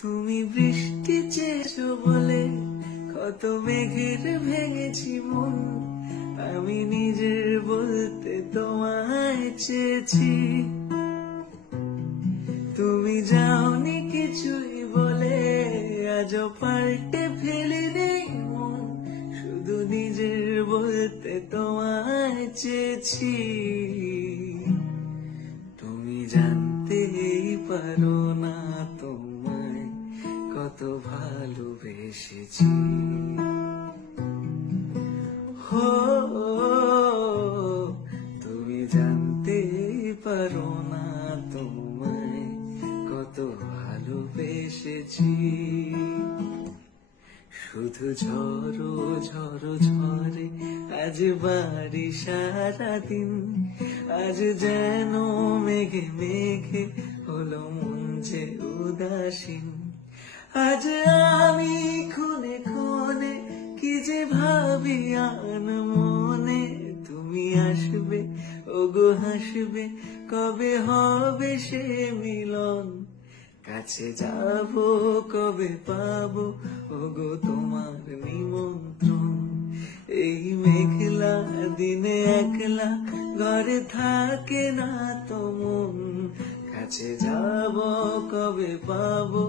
তুমি বৃষ্টি চেয়েছো বলে কত মেঘের ভেঙেছি মন, আমি নিজের বলতে তোমায় চেয়েছি। তুমি যাওনি কিছুই বলে আজও পাল্টে ফেলিনি মন, শুধু নিজের বলতে তোমায় চেয়েছি। তুমি জানতেই পারো না তোমায় কত ভালোবেসেছি। হো তুমি জানতেই পারো না তোমায় কত ভালোবেসেছি। শুধু ঝড়ো ঝড়ো ঝরে আজ বাড়ি সারাদিন, আজ যেন মেঘে মেঘে হলো মন যে উদাসীন। আজ আমি খুনে খুনে কি যে ভাবি আন মনে, তুমি আসবে ওগো হাসবে, কবে হবে সে মিলন, কাছে যাব কবে পাবো ওগো তোমার নিমন্ত্রণ। এই মেঘলা দিনে একলা ঘরে থাকে না তো মন, কাছে যাব কবে পাবো।